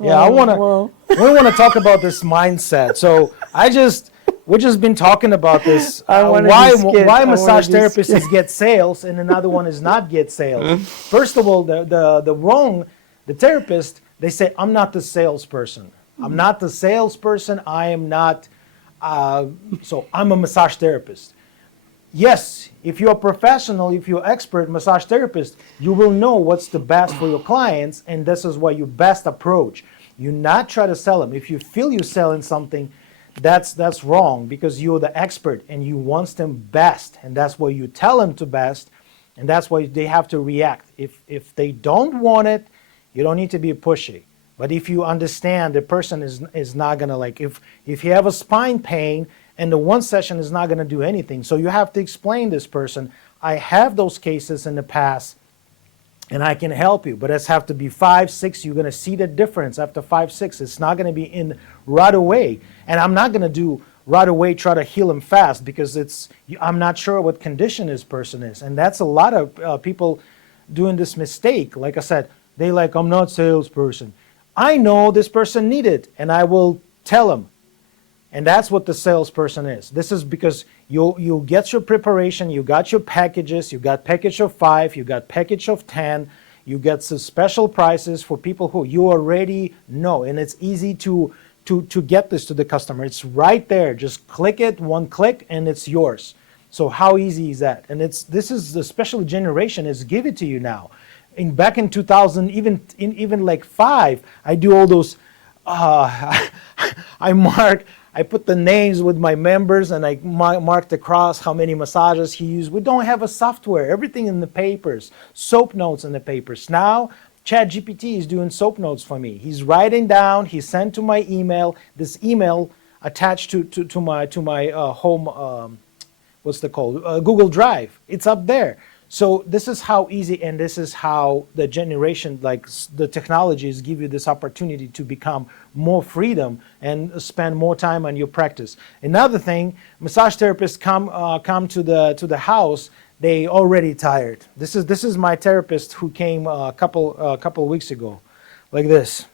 Yeah, we want to talk about this mindset. So we've just been talking about this. Why massage therapists get sales and another one is not get sales. First of all, the therapist, they say, I'm not the salesperson. I'm not the salesperson. I am not, so I'm a massage therapist. Yes, if you're a professional, if you're an expert massage therapist, you will know what's the best for your clients, and this is what you best approach. You not try to sell them. If you feel you're selling something, that's wrong, because you're the expert and you want them best, and that's what you tell them to best, and that's why they have to react. If they don't want it, you don't need to be pushy. But if you understand the person is not gonna, like, if you have a spine pain and the one session is not gonna do anything, so you have to explain this person, I have those cases in the past and I can help you, but it's have to be 5, 6, you're gonna see the difference after 5, 6. It's not gonna be in right away. And I'm not gonna do right away, try to heal them fast, because I'm not sure what condition this person is. And that's a lot of people doing this mistake. Like I said, they like, I'm not salesperson. I know this person needed, and I will tell them. And that's what the salesperson is. This is because you get your preparation, you got your packages, you got package of 5, you got package of 10, you get some special prices for people who you already know, and it's easy to get this to the customer. It's right there. Just click it, one click, and it's yours. So how easy is that? And this is the special generation is give it to you now. Back in 2000, even like 5, I do all those. I put the names with my members, and I marked across how many massages he used. We don't have a software. Everything in the papers, soap notes in the papers. Now, ChatGPT is doing soap notes for me. He's writing down. He sent to my email. This email attached to my home. What's it called? Google Drive. It's up there. So this is how easy, and this is how the generation, like the technologies, give you this opportunity to become more freedom and spend more time on your practice. Another thing, massage therapists come to the house. They already tired. This is my therapist who came a couple weeks ago, like this.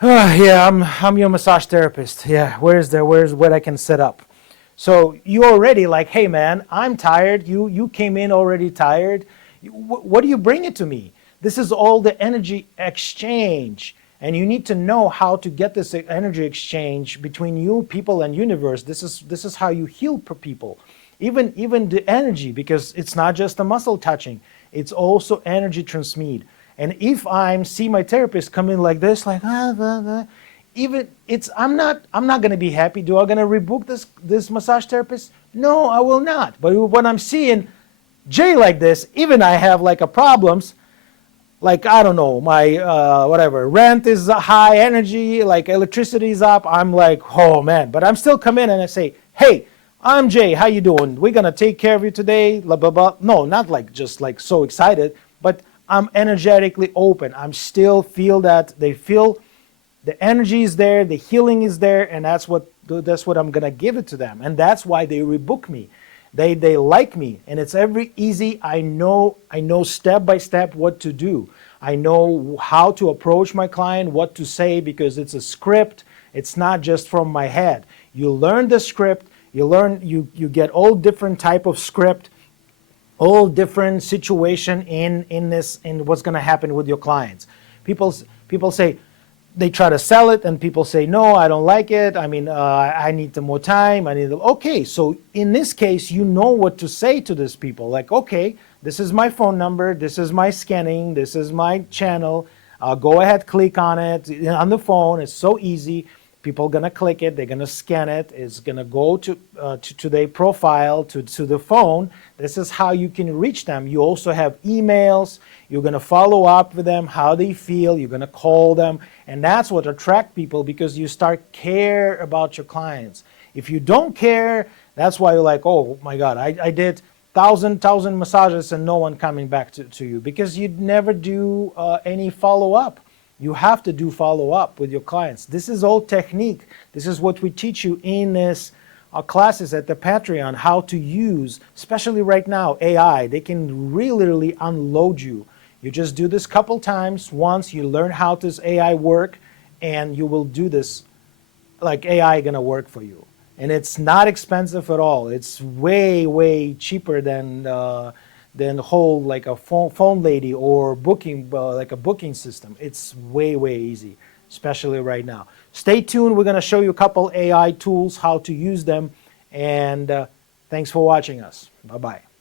Yeah, I'm your massage therapist. Yeah, where's where I can set up? So you already like, hey man, I'm tired. You came in already tired. What do you bring it to me? This is all the energy exchange. And you need to know how to get this energy exchange between you, people, and universe. This is how you heal people. Even the energy, because it's not just a muscle touching. It's also energy transmit. And if I see my therapist come in like this, like, even I'm not gonna be happy. Do I gonna rebook this massage therapist? No, I will not. But when I'm seeing Jay like this, even I have like a problems, like I don't know, my whatever, rent is high, energy, like electricity is up. I'm like, oh man. But I'm still come in and I say, hey, I'm Jay, how you doing? We're gonna take care of you today, blah blah blah. No, not like just like so excited, but I'm energetically open. I'm still feel that they feel the energy is there, the healing is there, and that's what I'm gonna give it to them, and that's why they rebook me. They like me, and it's every easy. I know step by step what to do. I know how to approach my client, what to say, because it's a script. It's not just from my head. You learn the script. You get all different type of script, all different situation in what's gonna happen with your clients. People say. They try to sell it, and people say, no, I don't like it. I mean, I need more time. Okay, so in this case, you know what to say to these people. Like, okay, this is my phone number. This is my scanning. This is my channel. Go ahead, click on it on the phone. It's so easy. People are going to click it. They're going to scan it. It's going to go to their profile, to the phone. This is how you can reach them. You also have emails. You're going to follow up with them, how they feel. You're going to call them. And that's what attracts people, because you start care about your clients. If you don't care, that's why you're like, oh my God, I did 1,000 massages and no one coming back to you, because you never do any follow-up. You have to do follow-up with your clients. This is all technique. This is what we teach you in this classes at the Patreon, how to use, especially right now, AI. They can really unload you. You just do this couple times. Once you learn how this AI work, and you will do this like AI gonna work for you. And it's not expensive at all. It's way cheaper than whole like a phone lady or booking like a booking system. It's way easy, especially right now. Stay tuned. We're gonna show you a couple AI tools, how to use them, and thanks for watching us. Bye bye.